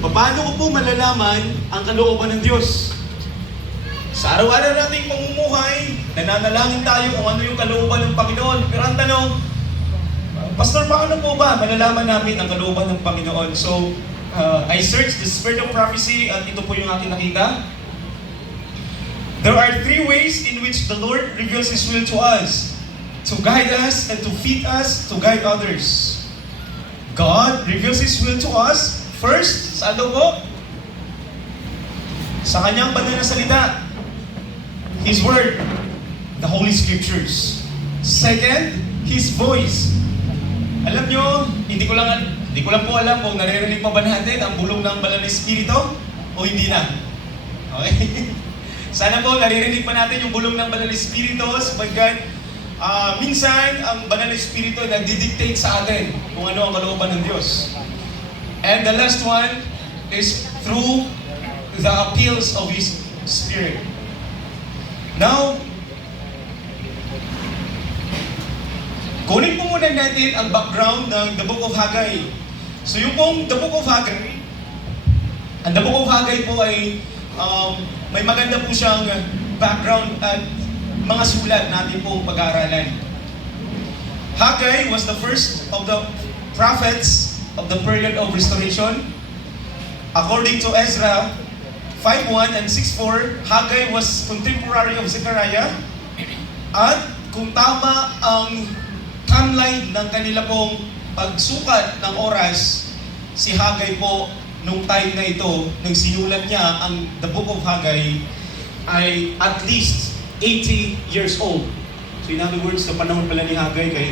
Paano ko po malalaman ang kalooban ng Diyos? Sa araw-araw nating pamumuhay, nananalangin tayo kung ano yung kalooban ng Panginoon. Pero ang tanong, Pastor, paano po ba malalaman namin ang kalooban ng Panginoon? So, I searched the spirit of prophecy at ito po yung aking nakita. There are three ways in which the Lord reveals His will to us. To guide us and to feed us, to guide others. God reveals His will to us. First, saan daw po? Sa Kanyang banal na salita. His Word, the Holy Scriptures. Second, His voice. Alam nyo, hindi ko lang po alam kung naririnig pa ba natin ang bulong ng banal na Espiritu o hindi na. Okay? Sana po naririnig pa natin yung bulong ng banal na Espiritu sapagkat minsan ang banal na Espiritu nagdidictate sa atin kung ano ang kalooban ng Diyos. And the last one is through the appeals of His Spirit. Now, kunin po muna natin ang background ng The Book of Haggai. So yung pong The Book of Haggai, ang The Book of Haggai po ay may maganda po siyang background at mga sulat natin pong pag-aaralan. Haggai was the first of the prophets of the period of restoration. According to Ezra 5:1 and 6:4, Haggai was contemporary of Zechariah. At kung tama ang timeline ng kanila pong pagsukat ng oras, si Haggai po, nung time na ito, nang sinulat niya ang The Book of Haggai, ay at least 80 years old. So in other words, sa panahon pala ni Haggai kay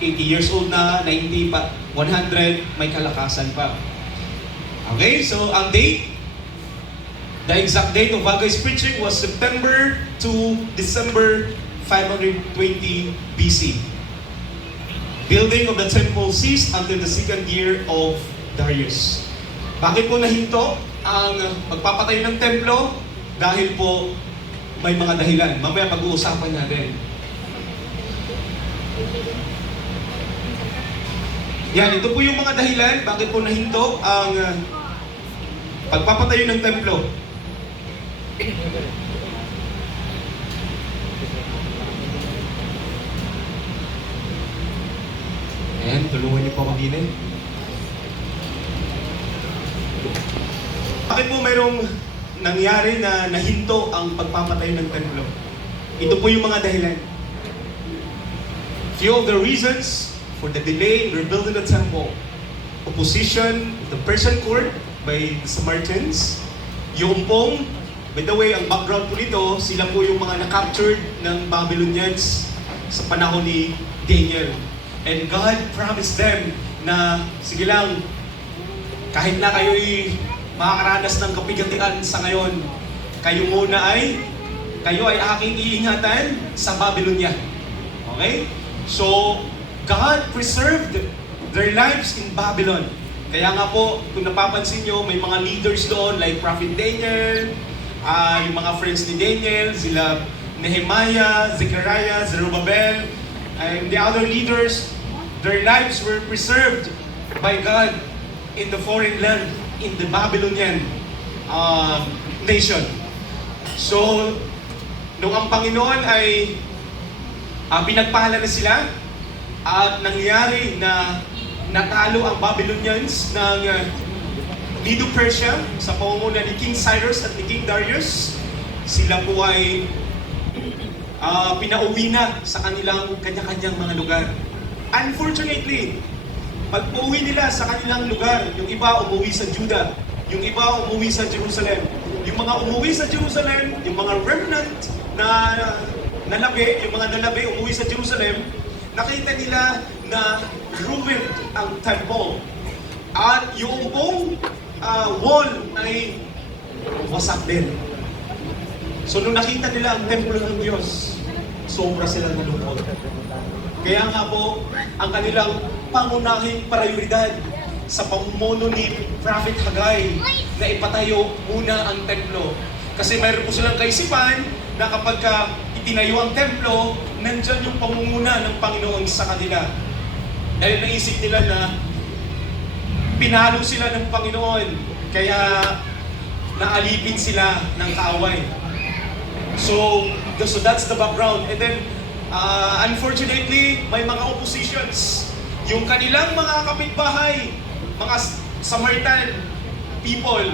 80 years old na, 90 pa, 100, may kalakasan pa. Okay, so ang date, the exact date of Haggai's preaching was September to December 520 BC. Building of the temple ceased until the second year of Darius. Bakit po nahinto ang magpapatayo ng templo? Dahil po may mga dahilan. Mamaya pag-uusapan natin. Yan, ito po yung mga dahilan bakit po nahinto ang pagpapatayo ng templo. Ayan, tulungan niyo po ako din. Bakit po mayroong nangyari na nahinto ang pagpapatayo ng templo? Ito po yung mga dahilan. Few of the reasons for the delay in rebuilding the temple: opposition of the Persian court by the Samaritans. Yung pong, by the way, ang background po nito, sila po yung mga na-captured ng Babylonians sa panahon ni Daniel. And God promised them na, sige lang, kahit na kayo'y makakaranas ng kapigatian sa ngayon, kayo ay aking iingatan sa Babylonia. Okay? So, God preserved their lives in Babylon. Kaya nga po, kung napapansin nyo, may mga leaders doon like Prophet Daniel, yung mga friends ni Daniel, sila Nehemiah, Zechariah, Zerubbabel, and the other leaders, their lives were preserved by God in the foreign land, in the Babylonian nation. So, nung ang Panginoon ay pinagpala na sila, at nangyari na natalo ang Babylonians ng Medo-Persia sa pamumuno ni King Cyrus at ni King Darius, sila po ay pinauwi na sa kanilang kanya-kanyang mga lugar. Unfortunately, pag-uwi nila sa kanilang lugar, yung iba umuwi sa Judah, yung iba umuwi sa Jerusalem. Yung mga umuwi sa Jerusalem, yung mga remnant na nalabi, yung mga nalabi umuwi sa Jerusalem, nakita nila na ruined ang temple. At yung buong wall ay wasak din. So nung nakita nila ang templo ng Diyos, sobra silang nalungkot. Kaya nga po, ang kanilang pangunahing prioridad sa pamumuno ni Prophet Haggai na ipatayo muna ang templo. Kasi mayroon po silang kaisipan na kapag itinayo ang templo, nandyan yung pamumuna ng Panginoon sa kanila. Dahil naisip nila na pinalo sila ng Panginoon, kaya naalipin sila ng kaaway. So that's the background. And then, unfortunately, may mga oppositions. Yung kanilang mga kapitbahay, mga Samaritan people,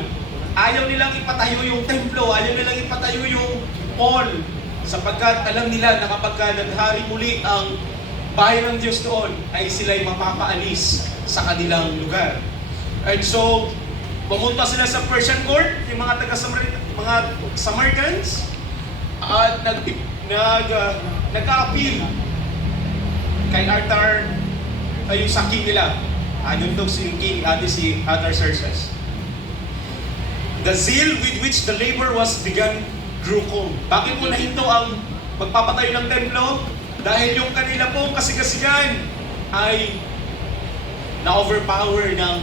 ayaw nilang ipatayo yung templo, ayaw nilang ipatayo yung mall, sapagkat alam nila na kapag naghari muli ang bayan ng Diyos doon, ay sila'y mapapaalis sa kanilang lugar. And so, pumunta sila sa Persian court, yung mga mga Samaritans, at nag-a-appeal kay Arthur, ay yung sa king nila. Yun daw si king, si Artaxerxes. The zeal with which the labor was begun grew cold. Bakit po nahinto ang magpapatayo ng templo? Dahil yung kanila pong kasigasigan ay na-overpower ng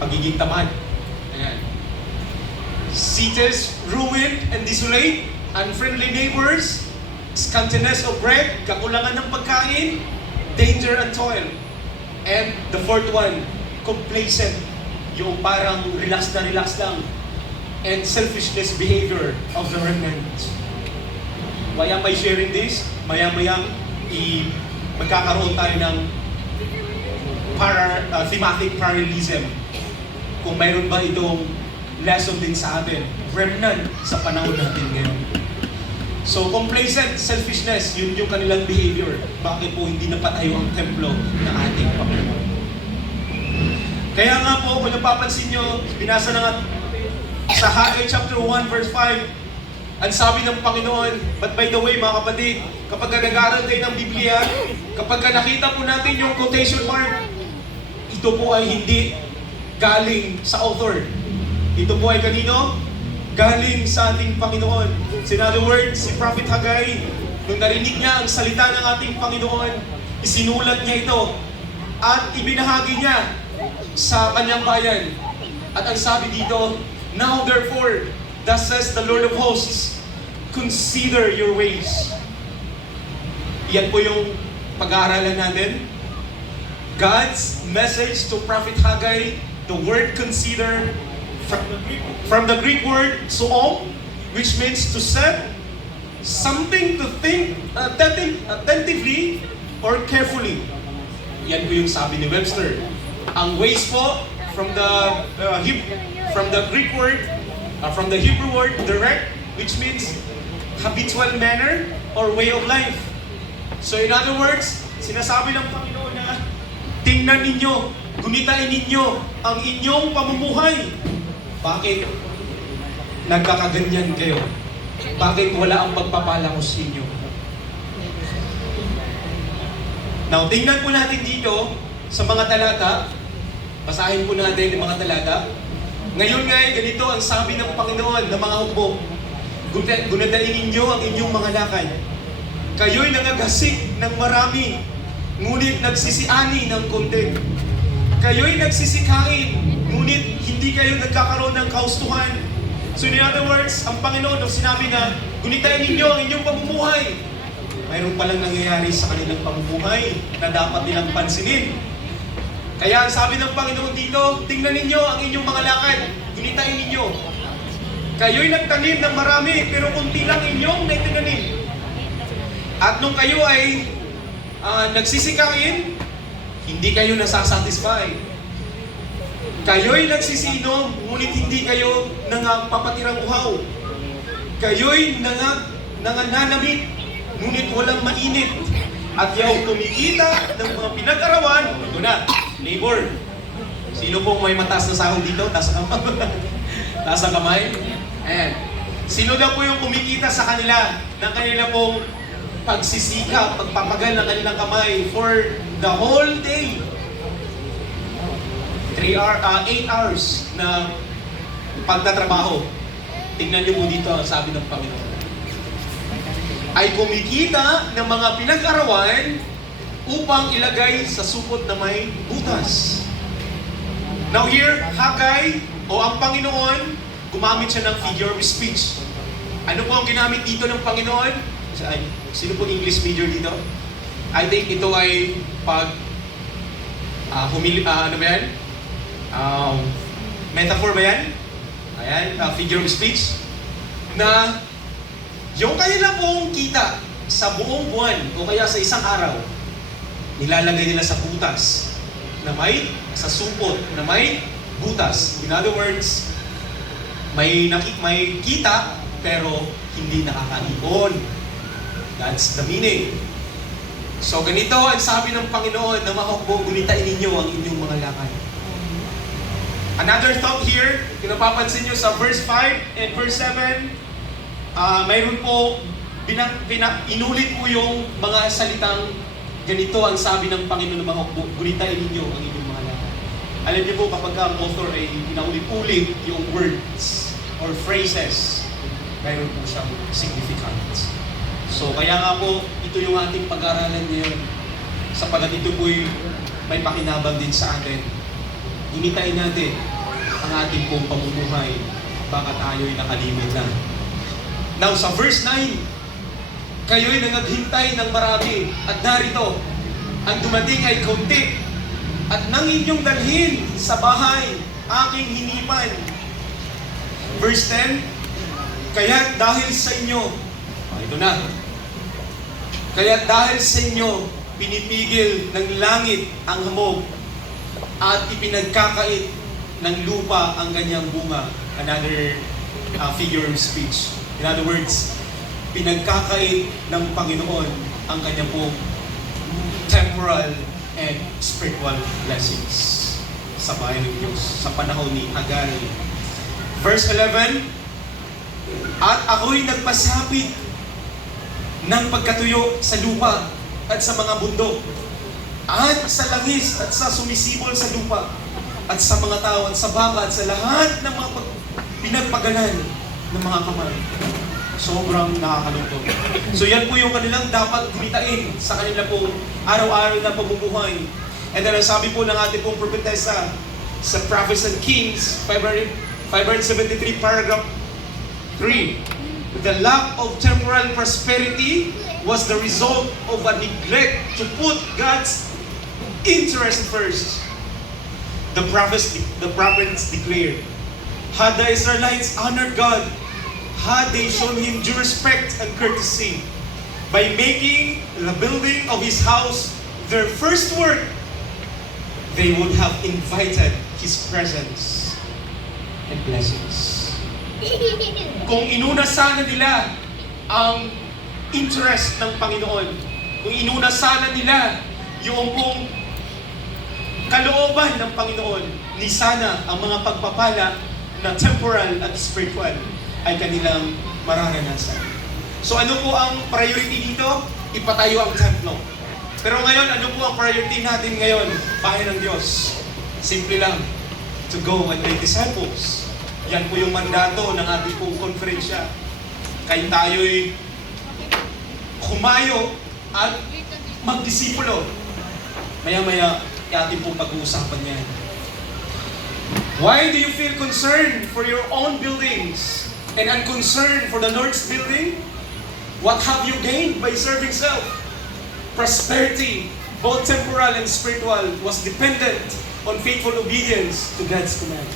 pagiging tamad. Ayan. Cities ruined and desolate, unfriendly neighbors, scantiness of bread, kakulangan ng pagkain, danger and toil. And the fourth one, complacent, yung parang relax lang, and selfishness behavior of the remnant. Why am I sharing this? Maya-mayang magkakaroon tayo ng thematic parallelism. Kung mayroon ba itong lesson din sa atin, remnant sa panahon natin ngayon. So, complacent, selfishness, yun yung kanilang behavior. Bakit po hindi napatayo ang templo ng ating Panginoon? Kaya nga po, kung napapansin nyo, binasa na nga sa Haggai chapter 1 verse 5, ang sabi ng Panginoon, but by the way mga kapatid, kapag nag-aaral tayo ng Biblia, kapag nakita po natin yung quotation mark, ito po ay hindi galing sa author. Ito po ay kanino? Galing sa ating Panginoon. So in other words, si Prophet Haggai, nung narinig niya ang salita ng ating Panginoon, isinulat niya ito at ibinahagi niya sa kanyang bayan. At ang sabi dito, now therefore, thus says the Lord of hosts, consider your ways. Yan po yung pag-aaralan natin. God's message to Prophet Haggai, the word consider, from the Greek word suom, which means to set, something to think attentively or carefully. Yan po yung sabi ni Webster. Ang ways po, from the Greek word, from the Hebrew word direct, which means habitual manner or way of life. So in other words, sinasabi ng Panginoon na tingnan ninyo, gunitain ninyo ang inyong pamumuhay. Bakit nagkakaganyan kayo? Bakit wala ang pagpapala ko sa inyo? Now, tingnan po natin dito sa mga talata. Basahin po natin yung mga talata. Ngayon nga, ganito ang sabi ng Panginoon ng mga hukbo. Gunadain ninyo ang inyong mga lakad. Kayo'y nangagasik ng marami, ngunit nagsisiani ng konti. Kayo'y nagsisikain, ngunit hindi kayo nagkakaroon ng kaustuhan. So in other words, ang Panginoon nung sinabi na, gunitain ninyo ang inyong pamumuhay, mayroon palang nangyayari sa kanilang pamumuhay na dapat nilang pansinin. Kaya ang sabi ng Panginoon dito, tingnan ninyo ang inyong mga lakad, gunitain ninyo. Kayo'y nagtanim ng marami, pero kunti lang inyong naitinanim. At nung kayo ay nagsisikain, hindi kayo nasasatisfy. Kayo'y nagsisinom, ngunit hindi kayo nangpapatirang uhaw. Kayo'y nangananamit, ngunit walang mainit. At yaw kumikita ng mga pinag-arawan, ito na, labor. Sino pong may mataas na sahod dito? Taas ang kamay? Ayan. Sino daw po yung kumikita sa kanila ng kanila pong pagsisikap, pagpapagal ng kanilang kamay for the whole day? 8 hours na pagtatrabaho. Tingnan niyo po dito ang sabi ng Panginoon. Ay kumikita ng mga pinag-arawan upang ilagay sa supot na may butas. Now here, Haggai o ang Panginoon, gumamit siya ng figure of speech. Ano po ang ginamit dito ng Panginoon? Sino po English major dito? I think ito ay ano ba yan? Metaphor ba yan? Ayan, figure of speech. Na yung kanila pong kita sa buong buwan o kaya sa isang araw, nilalagay nila sa butas na may, sa supot na may butas. In other words, may kita pero hindi nakakaipon. That's the meaning. So ganito ang sabi ng Panginoon na mahukbo, gunitain ninyo ang inyong mga lakad. Another thought here, kung napapansin nyo sa verse 5 and verse 7, mayroon po, inulit po yung mga salitang ganito ang sabi ng Panginoon na mahukbo, gunitain ninyo ang inyong mga lakad. Alam niyo po kapag ang author ay pinaulit-ulit yung words or phrases, mayroon po siyang significance. So kaya nga po, ito yung ating pag-aaralan ngayon. Sapagat ito po'y may pakinabang din sa atin. Gunitain natin ang ating pong pamumuhay, baka tayo'y nakalimot na. Now sa verse 9, kayo'y nangaghintay ng marami, at narito, ang dumating ay kaunti, at nang inyong dalhin sa bahay, aking hinipan. Verse 10, kaya dahil sa inyo, ito na, kaya dahil sa inyo, pinipigil ng langit ang hamog at ipinagkakait ng lupa ang kanyang bunga. Another figure of speech. In other words, pinagkakait ng Panginoon ang kanyang pong temporal and spiritual blessings sa bayan ng Diyos sa panahon ni Hagai. Verse 11, at ako'y nagpasapit ng pagkatuyo sa lupa at sa mga bundok, at sa langis at sa sumisibol sa lupa, at sa mga tao at sa baka at sa lahat ng mga pinagpagalan ng mga kamay. Sobrang nakakalungkot. So yan po yung kanilang dapat gumitain sa kanila pong araw-araw na pamumuhay. And then sabi po ng ating pong propetesa sa Prophets and Kings, 573 paragraph 3, the lack of temporal prosperity was the result of a neglect to put God's interest first. The prophets declared, had the Israelites honored God, had they shown Him due respect and courtesy, by making the building of His house their first work, they would have invited His presence and blessings. Kung inuna sana nila ang interest ng Panginoon, kung inuna sana nila yung pong kalooban ng Panginoon, ni sana ang mga pagpapala na temporal at spiritual ay kanilang mararanasan. So ano po ang priority dito? Ipatayo ang templo. Pero ngayon, ano po ang priority natin ngayon? Bayan ng Diyos. Simple lang, to go and make disciples. Yan po yung mandato ng ating pong konferensya. Kaya tayo'y humayo at magdisipulo. Maya-maya, ating pong pag-uusapan yan. Why do you feel concerned for your own buildings and unconcerned for the Lord's building? What have you gained by serving self? Prosperity, both temporal and spiritual, was dependent on faithful obedience to God's command.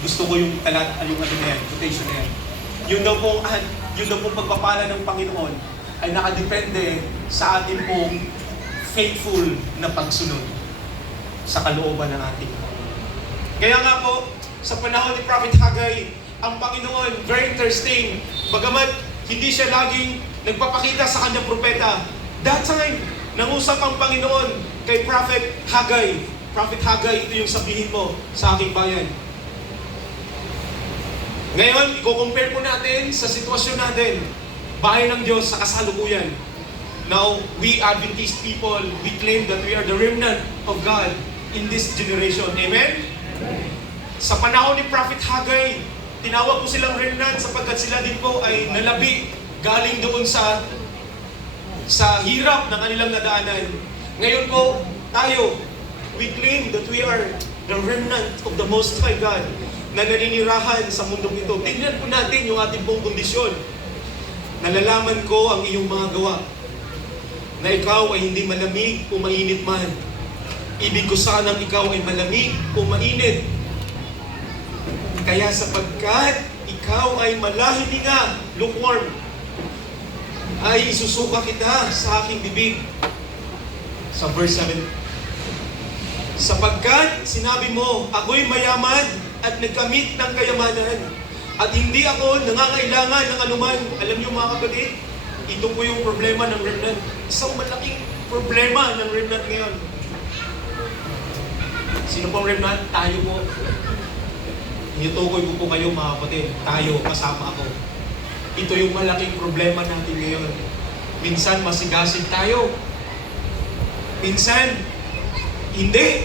Gusto ko yung ano na yan, quotation na yan. Yun daw pong pagpapala ng Panginoon ay nakadepende sa ating pong faithful na pagsunod sa kalooban ng ating Panginoon. Kaya nga po, sa panahon ni Prophet Hagai, ang Panginoon, very interesting, bagamat hindi siya laging nagpapakita sa kanyang propeta, that time, nangusap ang Panginoon kay Prophet Hagai. Prophet Hagai, ito yung sabihin mo sa aking bayan. Ngayon, i-compare po natin sa sitwasyon natin, bahay ng Diyos sa kasalukuyan. Now, we Adventist people, we claim that we are the remnant of God in this generation. Amen? Sa panahon ni Prophet Hagai, tinawag po silang remnant sapagkat sila din po ay nalabi galing doon sa hirap ng kanilang nadaanan. Ngayon po, tayo, we claim that we are the remnant of the Most High God na naninirahan sa mundong ito. Tingnan po natin yung ating pong kondisyon. Nalalaman ko ang iyong mga gawa, na ikaw ay hindi malamig o mainit man. Ibig ko sanang ikaw ay malamig o mainit. Kaya sapagkat ikaw ay malahilinga, lukewarm, ay isusuka kita sa aking bibig. Sa verse 7. Sapagkat sinabi mo, ako'y mayaman at nagkamit ng kayamanan, at hindi ako nangangailangan ng anuman. Alam niyo mga kapatid, ito po yung problema ng remnant. Isang malaking problema ng remnant ngayon. Sino pong remnant? Tayo po. Inutukoy ko po kayo mga kapatid. Tayo, kasama ako. Ito yung malaking problema natin ngayon. Minsan masigasig tayo. Minsan, hindi.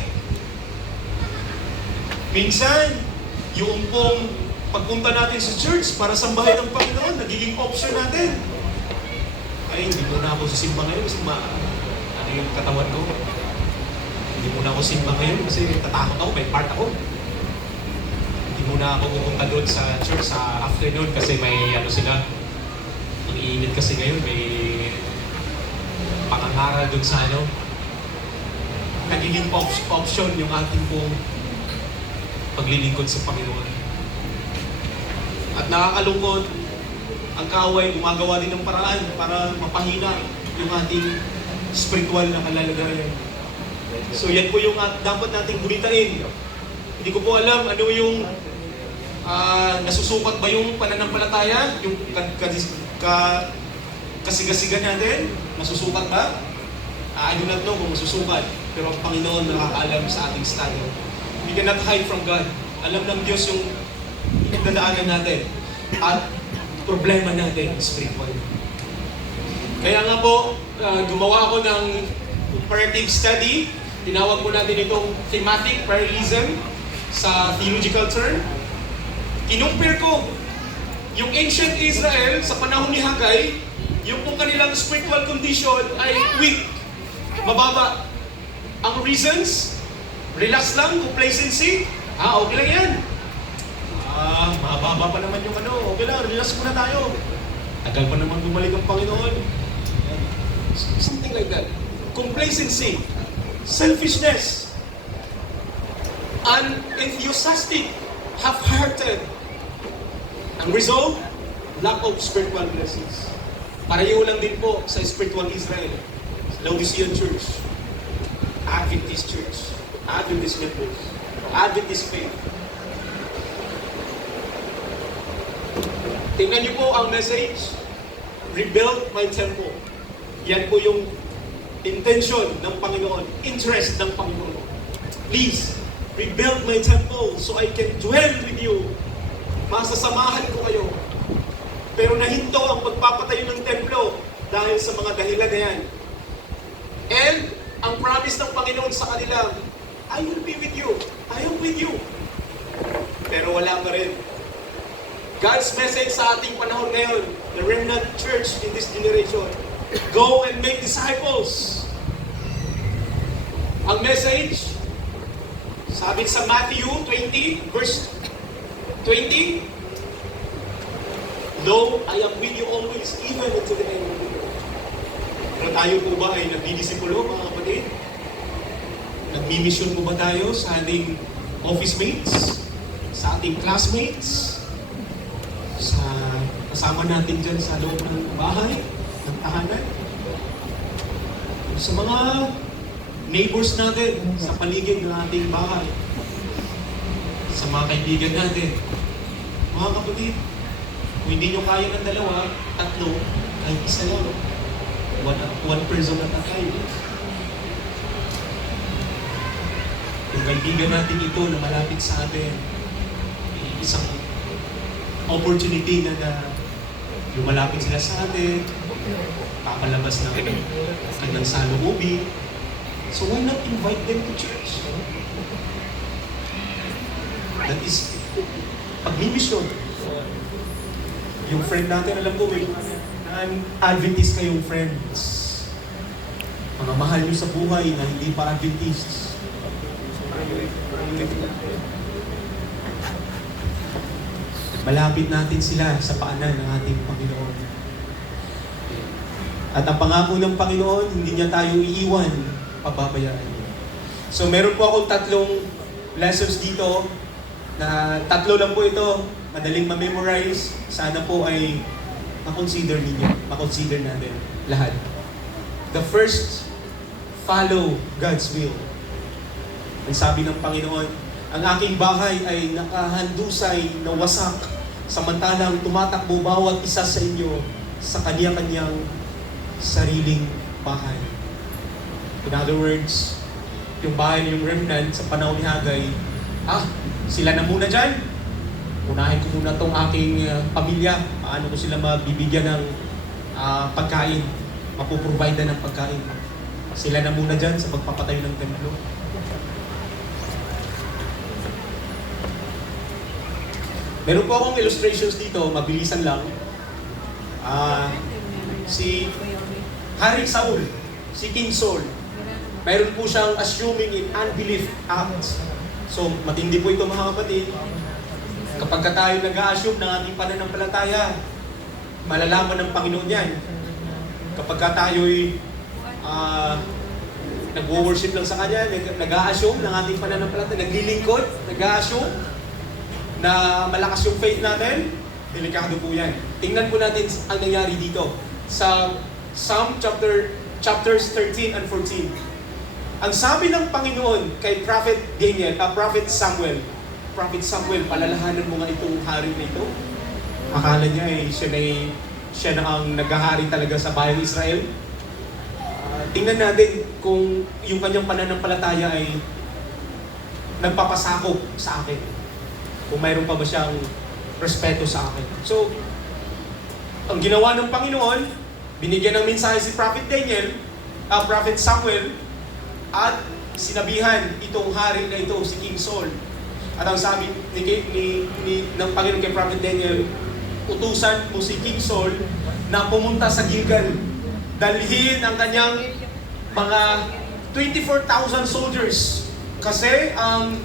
Minsan, yung pong pagpunta natin sa church para sambahin ng Panginoon, nagiging option natin. Ay, hindi muna ako sisimba ngayon kasi ano yung katawan ko. Hindi muna ako simba ngayon kasi tatakot ako, may part ako. Hindi muna ako pupunta doon sa church sa afternoon kasi may ano sila. Ang iinit kasi ngayon, may pangangaral doon sa ano. Nagiging option yung ating pong paglilingkod sa Panginoon. At nakakalungkot, ang kaaway gumagawa din ng paraan para mapahina yung ating spiritual na kalalagayan. So yan po yung dapat nating gumitain. Hindi ko po alam ano yung nasusukat ba yung pananampalataya, yung kasigasigan natin, nasusukat ba? I do not know kung masusukat, pero ang Panginoon nakakaalam sa ating estado. We cannot hide from God. Alam ng Diyos yung pinagdadaanan natin at problema natin spiritual. Kaya nga po, gumawa ako ng comparative study. Tinawag po natin itong thematic parallelism sa theological term. Kinumpir ko yung ancient Israel sa panahon ni Haggai, yung kung kanilang spiritual condition ay weak, mababa. Ang reasons, relax lang, complacency, okay lang yan. Mababa pa naman yung ano, okay lang, relax muna tayo. Tagal pa naman bumalik ang Panginoon. Something like that. Complacency, selfishness, unenthusiastic, half-hearted. Ang result, lack of spiritual blessings. Pareho lang din po sa spiritual Israel, sa Laodicean Church, Adventist Church, Adventist members, Adventist faith. Tingnan niyo po ang message, rebuild my temple. Yan po yung intention ng Panginoon, interest ng Panginoon. Please, rebuild my temple so I can dwell with you. Masasamahan ko kayo. Pero nahinto ang pagpapatayo ng templo dahil sa mga dahilan na yan. And ang promise ng Panginoon sa kanila, I will be with you. I am with you. Pero wala pa rin. God's message sa ating panahon ngayon, the remnant church in this generation, go and make disciples. Ang message, sabi sa Matthew 20, verse 20, Lo, I am with you always, even unto the end of the world. Pero tayo po ba ay nagdidisipulo, mga kapatid? Nagmi-mission po ba tayo sa ating office mates? Sa ating classmates? Sa kasama natin dyan sa loob ng bahay, ng tahanan? Sa mga neighbors natin, sa paligid ng ating bahay? Sa mga kaibigan natin? Mga kapatid, kung hindi nyo kaya ng dalawa, tatlo, kahit isa lang. One person at a time. Kung kaibigan natin ito na malapit sa atin, isang opportunity na lumalapit sila sa atin, papalabas ng kanyang salububin. So why not invite them to church? That is pag-mission. Yung friend natin, alam ko, Adventist kayong friends. Mga mahal nyo sa buhay na hindi pa Adventists. Malapit natin sila sa paanan ng ating Panginoon. At ang pangako ng Panginoon, hindi niya tayo iiwan, pababayaan niya. So meron po akong tatlong lessons dito na tatlo lang po ito, madaling ma-memorize. Sana po ay makonsider ninyo, makonsider natin lahat. The first, follow God's will. Ang sabi ng Panginoon, ang aking bahay ay nakahandusay na wasak, samantalang tumatakbo bawat isa sa inyo sa kanya-kanyang sariling bahay. In other words, yung bahay ng remnant sa panahon ni Hagay, sila na muna dyan. Unahin ko muna tong aking pamilya. Paano ko sila mabibigyan ng pagkain, mapoprovide ng pagkain. Sila na muna dyan sa pagpapatayo ng templo. Meron po akong illustrations dito, mabilisan lang. Si Hari Saul, si King Saul, mayroon po siyang assuming in unbelief act. So, matindi po ito mga kapatid. Kapag tayo nag-a-assume ng ating pananampalataya, malalaman ng Panginoon yan. Kapag tayo'y nag-worship lang sa Kanya, nag-a-assume ng ating pananampalataya, naglilingkod, nag-a-assume na malakas yung faith natin, delikado po yan. Tingnan po natin ang nangyari dito sa Psalm chapters 13 and 14. Ang sabi ng Panginoon kay Prophet Samuel, palalahanan mo nga itong hari na ito. Akala niya siya na ang naghahari talaga sa bayang Israel. Tingnan natin kung yung kanyang pananampalataya ay nagpapasakop sa akin. Kung mayroon pa ba siyang respeto sa akin. So, ang ginawa ng Panginoon, binigyan ng mensahe si Prophet Samuel, at sinabihan itong hari na ito, si King Saul. At ang sabi ng Panginoon kay Prophet Daniel, utusan mo si King Saul na pumunta sa Gilgal. Dalhin ang kanyang mga 24,000 soldiers. Kasi ang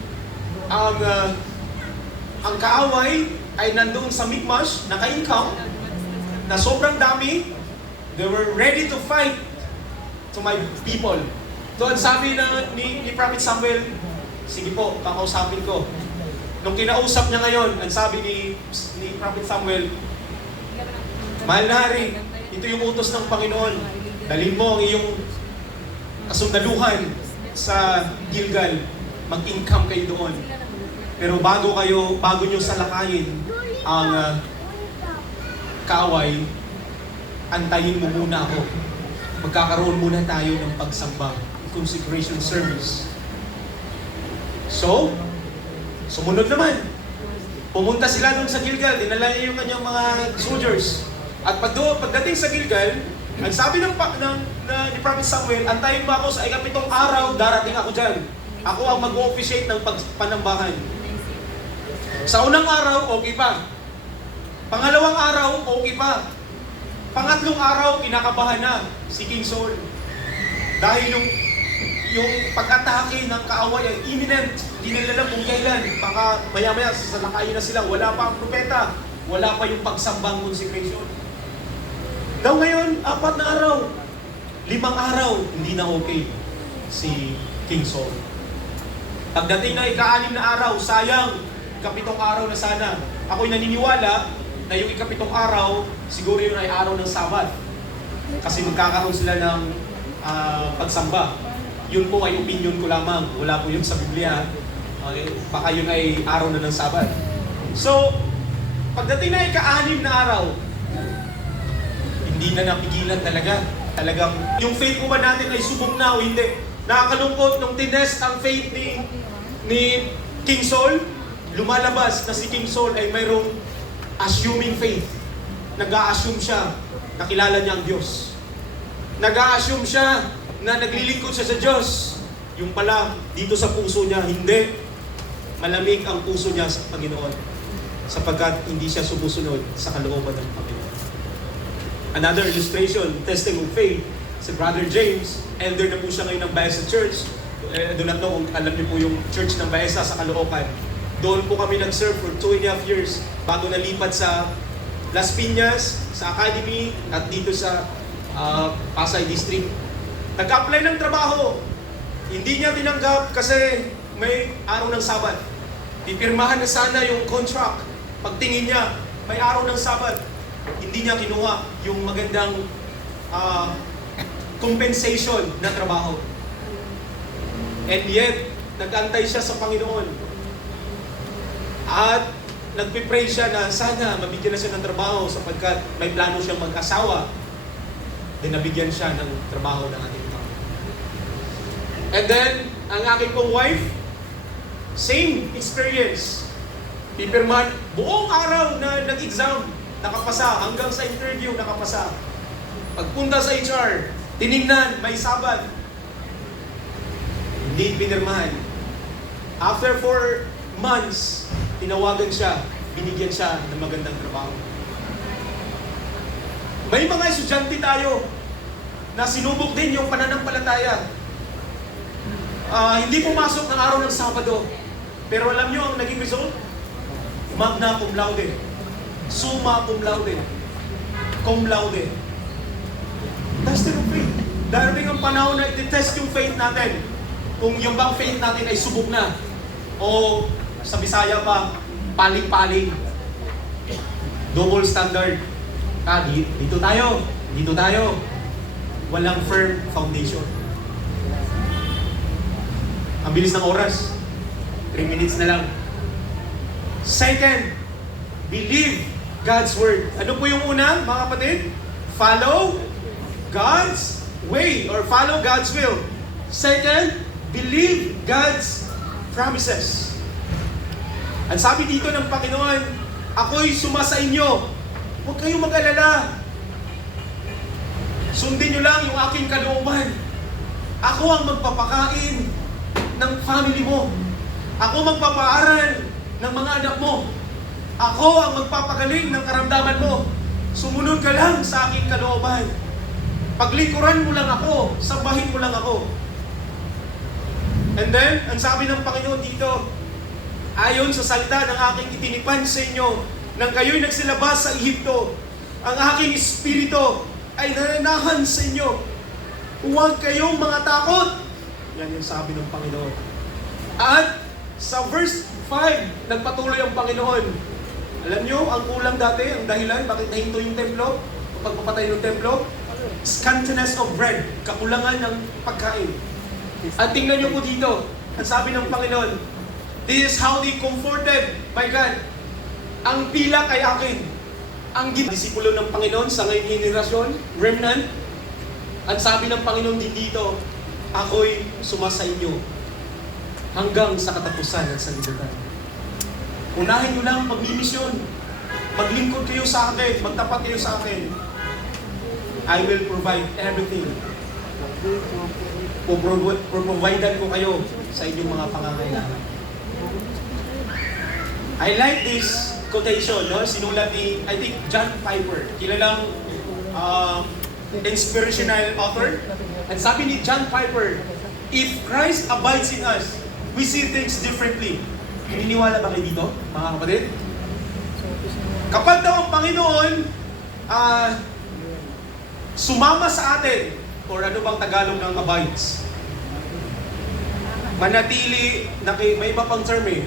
kaaway ay nandoon sa Michmash, naka-encamp, na sobrang dami. They were ready to fight to my people. So, ang sabi ni Prophet Samuel, sige po, kakausapin ko. Nung kinausap niya ngayon, ang sabi ni Prophet Samuel, mahal na hari, ito yung utos ng Panginoon. Dalhin mo ang iyong kasundaluhan sa Gilgal. Mag-encamp kayo doon. Pero bago nyo salakayin ang kaaway, antayin mo muna ako. Magkakaroon muna tayo ng pagsamba, consecration service. So, sumunod naman. Pumunta sila doon sa Gilgal, dinala niya yung kanyang mga soldiers. At pagdating sa Gilgal, ang sabi ni Prophet Samuel, antayin mo ako sa ikapitong araw, darating ako dyan. Ako ang mag-officiate ng panambahan. Sa unang araw, okay pa. Pangalawang araw, okay pa. Pangatlong araw, kinakabahan na si King Saul. Dahil yung pag-atake ng kaaway ay imminent. Hindi nila alam kung kailan. Baka maya-maya, sasalakayin na sila. Wala pa ang propeta. Wala pa yung pagsambang consecration. Daw ngayon, 4 na araw. 5 araw, hindi na okay si King Saul. Pagdating na ika-6 na araw, sayang, 7 araw na sana. Ako'y naniniwala na yung 7 araw, siguro yun ay araw ng Sabat. Kasi magkakaroon sila ng pagsamba. Yun po ay opinion ko lamang. Wala po yun sa Biblia. Okay? Baka yun ay araw na ng Sabat. So, pagdating na ika-6 na araw, hindi na napigilan talaga. Talagang, yung faith ko ba natin ay subok na o hindi? Nakakalungkot nung tinest ang faith ni King Saul, lumalabas na si King Saul ay mayroong assuming faith. Nag-a-assume siya na kilala niya ang Diyos. Nag-a-assume siya na naglilingkod siya sa Diyos. Yung pala, dito sa puso niya, hindi. Malamig ang puso niya sa Panginoon sapagkat hindi siya sumusunod sa kalooban ng Panginoon. Another illustration, testing of faith, si Brother James, elder na po siya ngayon ng Baeza Church. Do not know kung alam niyo po yung church ng Baeza sa Caloocan. Doon po kami nag-serve for 2.5 years bago nalipat sa Las Piñas, sa Academy, at dito sa Pasay District. Nag-apply ng trabaho. Hindi niya tinanggap kasi may araw ng Sabat. Pipirmahan na sana yung contract. Pagtingin niya, may araw ng Sabat. Hindi niya kinuha yung magandang compensation na trabaho. And yet, nag-antay siya sa Panginoon. At nagpipray siya na sana mabigyan na siya ng trabaho sapagkat may plano siyang mag-asawa. Then nabigyan siya ng trabaho ng ating Panginoon. And then, ang aking pong wife, same experience. Pipirman, buong araw na nag-exam, nakapasa, hanggang sa interview, nakapasa. Pagpunta sa HR, tinignan, may Sabat. Hindi pinirmahan. After 4 months, tinawagan siya, binigyan siya ng magandang trabaho. May mga estudyante tayo na sinubok din yung pananampalataya. Hindi pumasok ng araw ng Sabado. Pero alam nyo ang naging result? Magna cum laude. Summa cum laude. Cum laude. Tested of faith. Darating ang panahon na i-test yung faith natin. Kung yung bang faith natin ay subok na. O sa Bisaya pa, paling-paling. Double standard. Dito tayo. Dito tayo. Walang firm foundation. Ang bilis ng oras. 3 minutes na lang. Second, believe God's word. Ano po yung una, mga kapatid? Follow God's way or follow God's will. Second, believe God's promises. Ang sabi dito ng Panginoon, ako'y sumasa inyo. Huwag kayong mag-alala. Sundin nyo lang yung aking kalooban. Ako ang magpapakain ng family mo. Ako magpapaaral ng mga anak mo. Ako ang magpapagaling ng karamdaman mo. Sumunod ka lang sa aking kalooban. Paglingkuran mo lang ako, sambahin mo lang ako. And then, ang sabi ng Panginoon dito, ayon sa salita ng aking itinipan sa inyo, nang kayo'y nagsilabas sa Ehipto, ang aking espiritu ay nananahan sa inyo. Huwag kayong mga takot. Yan yung sabi ng Panginoon. At sa verse 5, nagpatuloy ang Panginoon. Alam nyo, ang kulang dati, ang dahilan, bakit nahinto yung templo? Pagpapatay ng templo? Scantiness of bread, kakulangan ng pagkain. At tingnan nyo po dito, ang sabi ng Panginoon, this is how they comforted by God. Ang pilak ay akin. Ang disipulo ng Panginoon sa ngayong henerasyon, remnant, ang sabi ng Panginoon din dito, ako'y sumasa inyo hanggang sa katapusan ng sanlibutan. Unahin nyo lang pagmimisyon. Maglingkod kayo sa akin, magtapat kayo sa akin. I will provide everything. Providean ko kayo sa inyong mga pangangailangan. I like this quotation, no? Sinulat ni, I think, John Piper. Kilalang inspirational author. At sabi ni John Piper, if Christ abides in us, we see things differently. Naniniwala ba kayo dito, mga kapatid? Kapag daw ang Panginoon sumama sa atin, or ano bang Tagalog ng abides? Manatili, may iba pang term eh.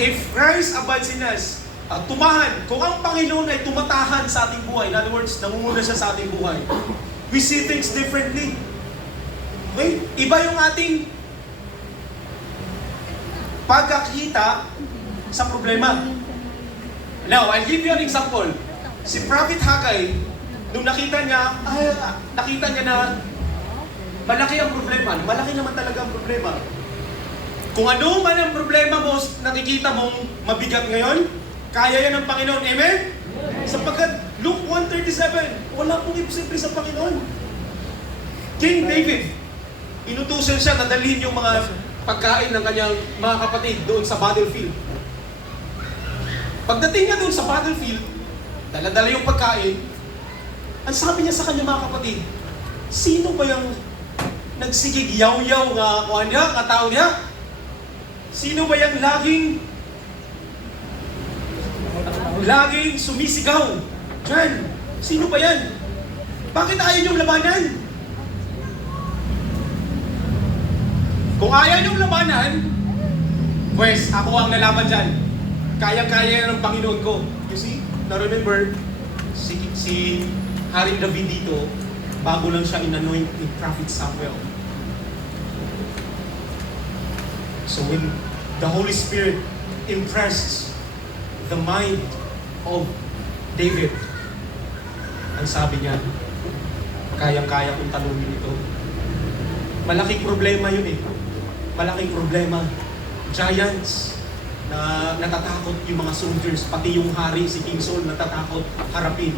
If Christ abides in us, tumahan, kung ang Panginoon ay tumatahan sa ating buhay, in other words, nangunguna siya sa ating buhay, we see things differently. Okay? Iba yung ating pagkakita sa problema. Now, I'll give you an example. Si Prophet Haggai, nung nakita niya na malaki ang problema. Malaki naman talaga ang problema. Kung ano man ang problema mo, nakikita mong mabigat ngayon, kaya yan ng Panginoon. Amen? Sapagkat Luke 1:37, wala pong imposible sa Panginoon. King David, inutusan siya na dalhin yung mga pagkain ng kanyang mga kapatid doon sa battlefield. Pagdating niya doon sa battlefield, dala-dala yung pagkain, ang sabi niya sa kanyang mga kapatid, sino ba yung nagsigig yaw-yaw nga kuha niya, katao niya? Sino ba yung laging sumisigaw? Diyan, sino ba yan? Bakit ayaw niyong labanan? Kung ayaw niyong labanan, pues ako ang lalaban dyan. Kayang-kaya ng Panginoon ko. You see? Now remember, si Haring David dito, bago lang siya in-anoint ni Prophet Samuel. So when the Holy Spirit impressed the mind of David, ang sabi niya, kayang-kaya kong talunin ito. Malaking problema yun eh. Malaking problema. Giants na natatakot yung mga soldiers, pati yung hari, si King Saul, natatakot harapin.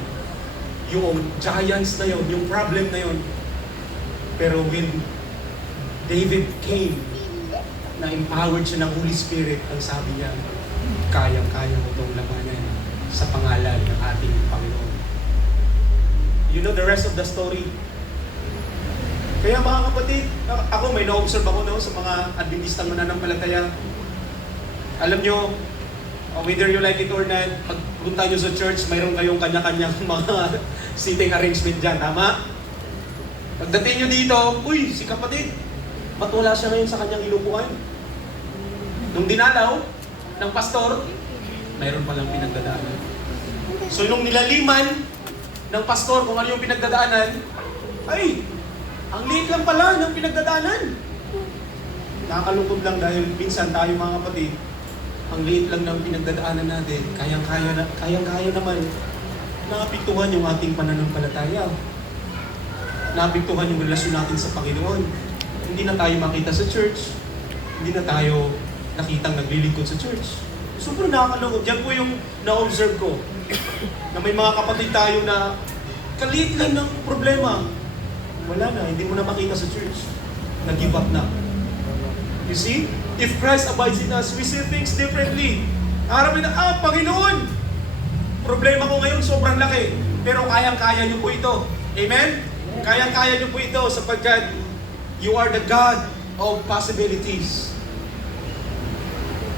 Yung giants na yun, yung problem na yun. Pero when David came, na empowered siya ng Holy Spirit, ang sabi niya, kayang-kaya mo itong labanan sa pangalan ng ating Panginoon. You know the rest of the story. Kaya mga kapatid, ako may na-observe ako sa mga Adventistang mananampalataya. Alam nyo, whether you like it or not, pagpunta nyo sa church, mayroon kayong kanya-kanyang mga seating arrangement dyan, tama? Pagdating nyo dito, uy, si kapatid, ba't wala siya ngayon sa kanyang inupuan? Nung dinalaw ng pastor, mayroon palang pinagdadaanan. So nung nilaliman ng pastor kung ano yung pinagdadaanan, ay, ang liit lang pala ng pinagdadaanan. Nakakalungkot lang dahil minsan tayo mga kapatid, ang liit lang ng pinagdadaanan natin, kayang-kaya naman naapektuhan yung ating pananampalataya. Naapektuhan yung relasyon natin sa Panginoon. Hindi na tayo makita sa church. Hindi na tayo nakitang naglilingkod sa church. Sobrang nakakalungkot. Yan po yung na-observe ko. Na may mga kapatid tayo na kaliit lang ng problema. Wala na, hindi mo na makita sa church. Nag-give up na. You see? If Christ abides in us, we see things differently. Harapin na, Panginoon! Problema ko ngayon sobrang laki. Pero kayang-kaya niyo po ito. Amen? Kayang-kaya niyo po ito sapagkat you are the God of possibilities.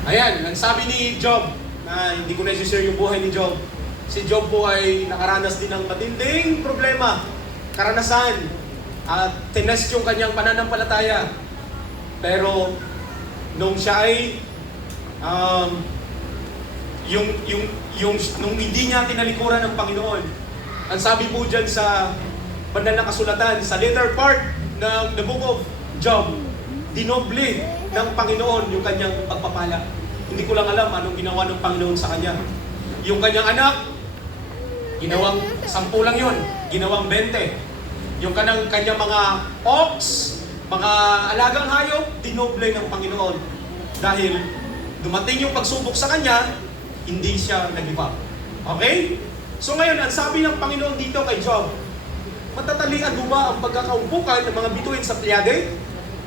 Ayan, ang sabi ni Job, na hindi ko na-share yung buhay ni Job. Si Job po ay nakaranas din ng matinding problema, karanasan, at tinest yung kanyang pananampalataya. Pero nung siya ay nung hindi niya tinalikuran ng Panginoon, ang sabi po dyan sa banal na kasulatan, sa later part ng the book of Job, dinoble ng Panginoon yung kanyang pagpapala. Hindi ko lang alam anong ginawa ng Panginoon sa kanya. Yung kanyang anak, ginawang 10 lang yun, ginawang 20. Yung kanyang mga ox, mga alagang hayop, dinoble ng Panginoon. Dahil dumating yung pagsubok sa kanya, hindi siya nag-give up. Okay? So ngayon, ang sabi ng Panginoon dito kay Job, matatalian mo ba ang pagkakaumpukan ng mga bituin sa Pleiade?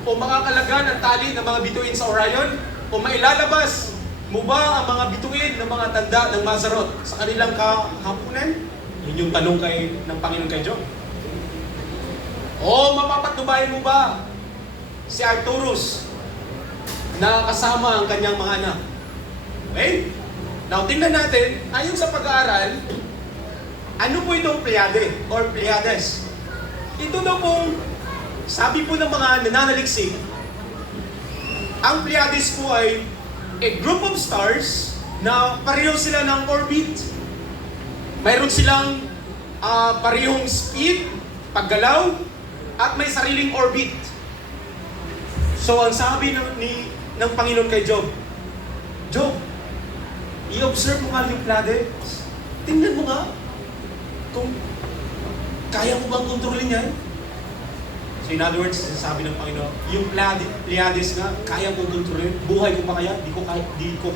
O makakalagan ang tali ng mga bituin sa Orion? O mailalabas mo ba ang mga bituin ng mga tanda ng Mazzaroth sa kanilang kahapunan? Yun yung tanong ng Panginoon kay Job. O mapapatnubayan mo ba si Arcturus na kasama ang kanyang mga anak? Okay? Now, tingnan natin, ayon sa pag-aaral, ano po itong Pleiade or Pleiades? Ito daw pong, sabi po ng mga nananaliksik, ang Pleiades po ay a group of stars na pareho sila ng orbit. Mayroon silang parehong speed, paggalaw, at may sariling orbit. So, ang sabi ng Panginoon kay Job, Job, i-observe mo nga yung Pleiades. Tingnan mo nga kung kaya mo bang kontrolin yan. So in other words, sabi ng Panginoon, yung Pleiades nga, kaya kong kontrolin. Buhay ko pa kaya? Di ko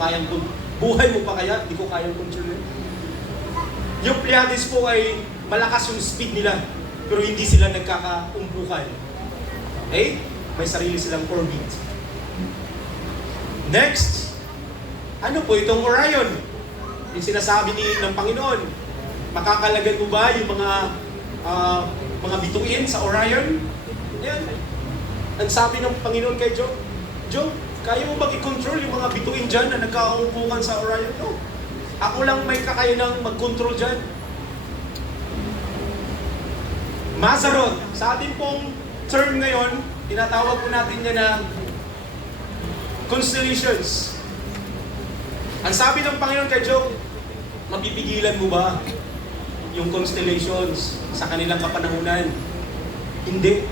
kayang buhay mo pa kaya? Di ko kayang kontrolin. Yung Pleiades po ay malakas yung speed nila, pero hindi sila nagkakaumpukan. Okay? May sarili silang orbit. Next, ano po itong Orion? Yung sinasabi ng Panginoon, makakalagay mo ba yung mga bituin sa Orion? Yan. Ang sabi ng Panginoon kay Job, Job, kaya mo bang i-control yung mga bituin dyan na nagkakaumpukan sa Orion? No. Ako lang may kakayanang mag-control dyan. Mazzaroth, sa ating pong term ngayon, tinatawag po natin yan na constellations. Ang sabi ng Panginoon kay Job, mapipigilan mo ba yung constellations sa kanilang kapanahunan? Hindi.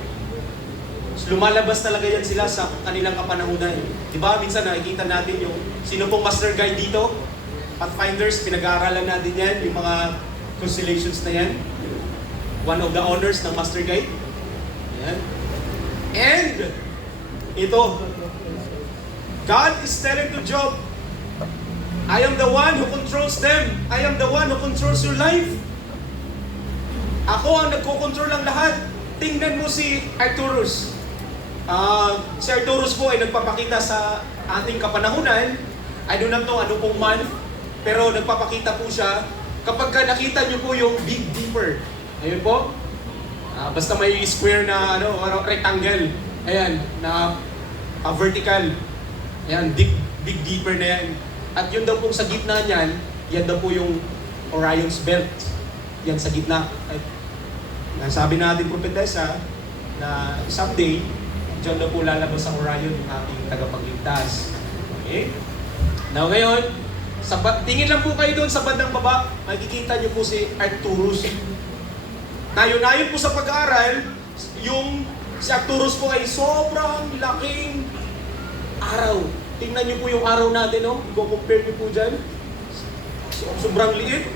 Lumalabas talaga yan sila sa kanilang kapanahunan. Di ba? Minsan nakikita natin yung sino pong master guide dito? Pathfinders, pinag-aaralan natin yan, yung mga constellations na yan. One of the honors ng master guide. Yan. And, ito, God is telling to Job, I am the one who controls them. I am the one who controls your life. Ako ang nagkocontrol ng lahat. Tingnan mo si Arcturus. Si Arcturus po ay nagpapakita sa ating kapanahunan. I do not know ano pong month, pero nagpapakita po siya kapag nakita niyo po yung Big Dipper. Ayun po. Basta may square na rectangle. Ayan, na vertical. Ayan, Big Dipper na yan. At yun daw pong sa gitna niyan, yan daw po yung Orion's Belt. Yan sa gitna. At nasabi natin propetesa na someday, diyan na po lalabas ang Orion, yung ating tagapagligtas. Okay? Now ngayon, tingin lang po kayo doon sa bandang baba, makikita niyo po si Arcturus. Nayon po sa pag-aaral, si Arcturus po ay sobrang laking araw. Tingnan niyo po yung araw natin, no? I-compare niyo po dyan. Sobrang liit.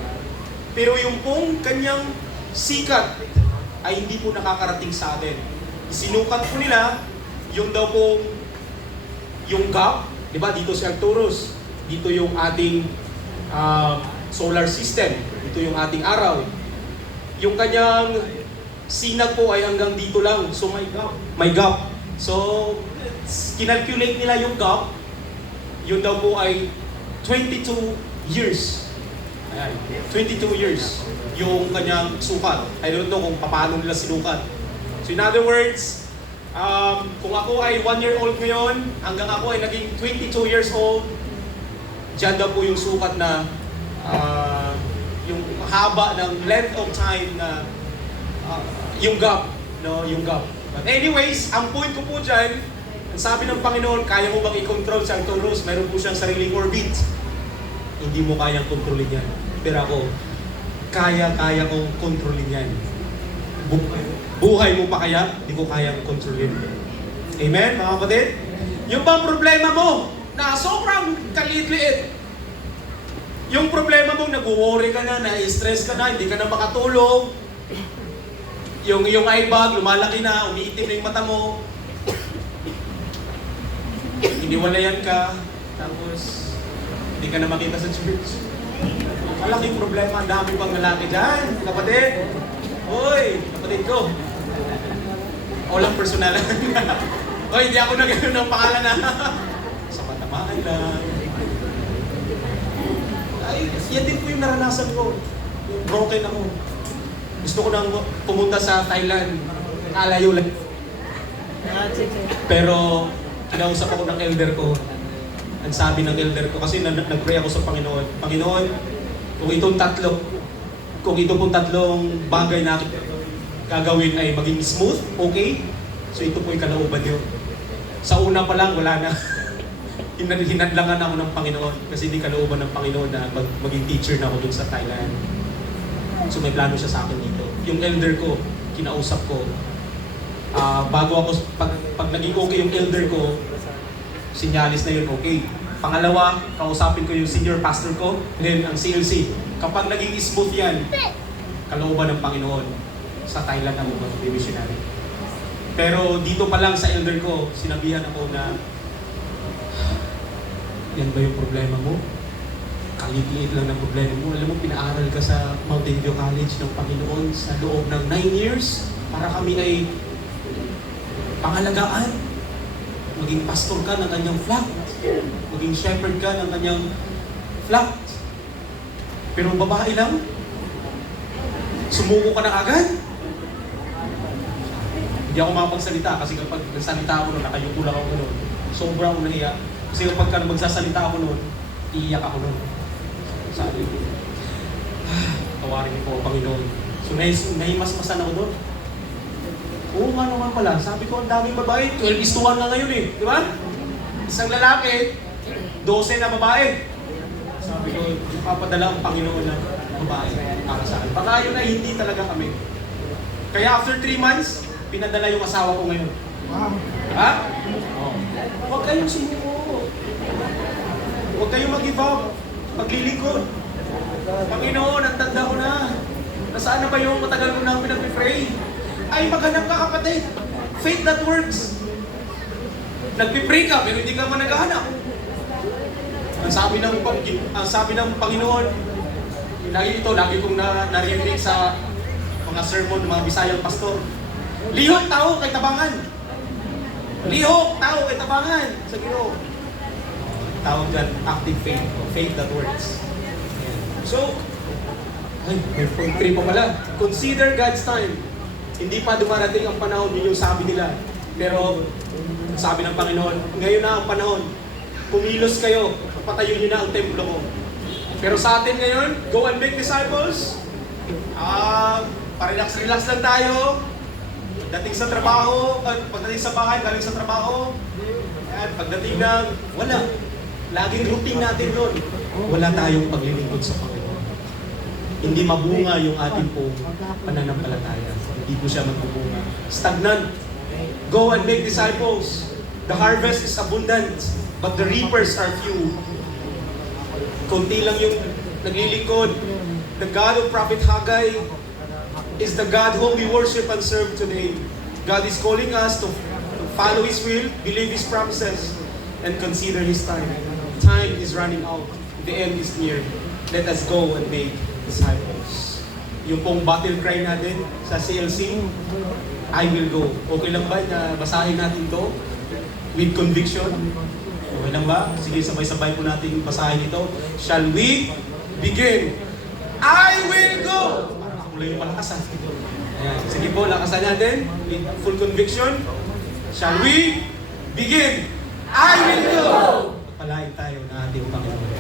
Pero yung pong kanyang sikat ay hindi po nakakarating sa atin. Sinukat po nila, yung daw pong yung gap, di ba? Dito si Arcturus. Dito yung ating solar system. Dito yung ating araw. Yung kanyang sinag po ay hanggang dito lang. So may gap. So, kinalculate nila yung gap. Yun daw po ay 22 years. Ayan, 22 years yung kanyang sukat. I don't know kung paano nila sinukat. So in other words, kung ako ay 1 year old ngayon, hanggang ako ay naging 22 years old, dyan daw po yung sukat na yung haba ng length of time na yung gap. No? Yung gap. But anyways, ang point ko po dyan, ang sabi ng Panginoon, kaya mo bang i-control si Arcturus? Meron po siyang sariling orbit. Hindi mo kayang kontrolin yan. Pero ako, kaya kong kontrolin yan. Buhay mo pa kaya? Hindi ko kayang kontrolin. Amen, mga kapatid? Yung bang problema mo na sobrang kaliit-liit? Yung problema mo, nag-worry ka na, na-stress ka na, hindi ka na makatulog. Yung eye bag, lumalaki na, umiitim na yung mata mo. Iniwalayan ka, tapos hindi ka na makita sa church. Malaking problema, ang dami pang lalaki dyan, kapatid. Hoy, kapatid ko. Walang personalan. Hoy, hindi ako nagano ng pangalan na. Sa matamaan lang. Ay, yan din po yung naranasan ko. Yung broken ako. Gusto ko nang pumunta sa Thailand. Alayo lang. Pero, kinausap ako ng elder ko. Ang sabi ng elder ko, kasi nag-pray ako sa Panginoon. Panginoon, kung ito pong tatlong bagay na gagawin ay maging smooth, okay? So ito po yung kalooban niyo. Sa una pa lang, wala na. Hinadlangan ako ng Panginoon kasi hindi kalooban ng Panginoon na maging teacher na ako dun sa Thailand. So may plano siya sa akin dito. Yung elder ko, kinausap ko, bago ako, pag naging okay yung elder ko, sinyalis na yun okay. Pangalawa, kausapin ko yung senior pastor ko, then ang CLC. Kapag naging smooth yan, kalooban ng Panginoon sa Thailand ako mag-missionary. Pero dito pa lang sa elder ko, sinabihan ako na, yan ba yung problema mo? Kaliit lang ng problema mo. Alam mo, pinaaral ka sa Mountain View College ng Panginoon sa loob ng 9 years para kami ay pangalagaan. Maging pastor ka ng kanyang flock. Maging shepherd ka ng kanyang flock. Pero babae lang, sumuko ka na agad. Hindi ako makapagsalita kasi kapag nagsalita ako noon, nakayuko lang ako noon. Sobrang ako nahiya. Kasi kapag magsasalita ako noon, iiyak ako noon. Sabi ko, tawarin niyo po, Panginoon. So nahimasmasan ako doon. Oo nga naman pala. Sabi ko, ang daming babae. 12:1 na ngayon eh. Di ba? Isang lalaki, 12 na babae. Sabi ko, ipapadala ang Panginoon na babae para sa akin. Baka yun ay hindi talaga kami. Kaya after 3 months, pinadala yung asawa ko ngayon. Ha? Huwag kayong sumuko. Huwag kayong mag-give up. Paglilingkod. Panginoon, ang tanda ko na. Nasaan na ba yung matagal ko na pinag-pray? Ay, maghanap ka kapatid. Faith that works. Nagpipray ka, pero hindi ka man naghahanap. Ang sabi ng Panginoon, lagi kong naririnig sa mga sermon ng mga Bisayang pastor. Lihok tao kay tabangan. Lihok tao kay tabangan sa Ginoo. Tawag dyan, active faith. Faith that works. So, ay, may point 3 pa pala. Consider God's time. Hindi pa dumarating ang panahon, yun yung sabi nila. Pero, sabi ng Panginoon, ngayon na ang panahon. Kumilos kayo, patayo nyo na ang templo ko. Pero sa atin ngayon, go and make disciples. Parelax-relax lang tayo. Pagdating sa trabaho, pagdating sa bahay, galing sa trabaho. At pagdating ng, wala. Laging routine natin nun. Wala tayong paglilingkod sa Panginoon. Hindi mabunga yung ating pong pananampalataya. Hindi po siya magbubunga. Stagnant. Go and make disciples. The harvest is abundant, but the reapers are few. Kunti lang yung naglilingkod. The God of Prophet Haggai is the God whom we worship and serve today. God is calling us to follow His will, believe His promises, and consider His time. Time is running out. The end is near. Let us go and make disciples. Yung pong battle cry natin sa CLC, I will go. Okay lang ba na basahin natin to with conviction? Okay lang ba? Sige, sabay-sabay po natin basahin ito. Shall we begin? I will go! Parang ako lang yung malakasan. Ayan. Sige po, lakasan natin with full conviction. Shall we begin? I will go! Palain tayo na ating Panginoon.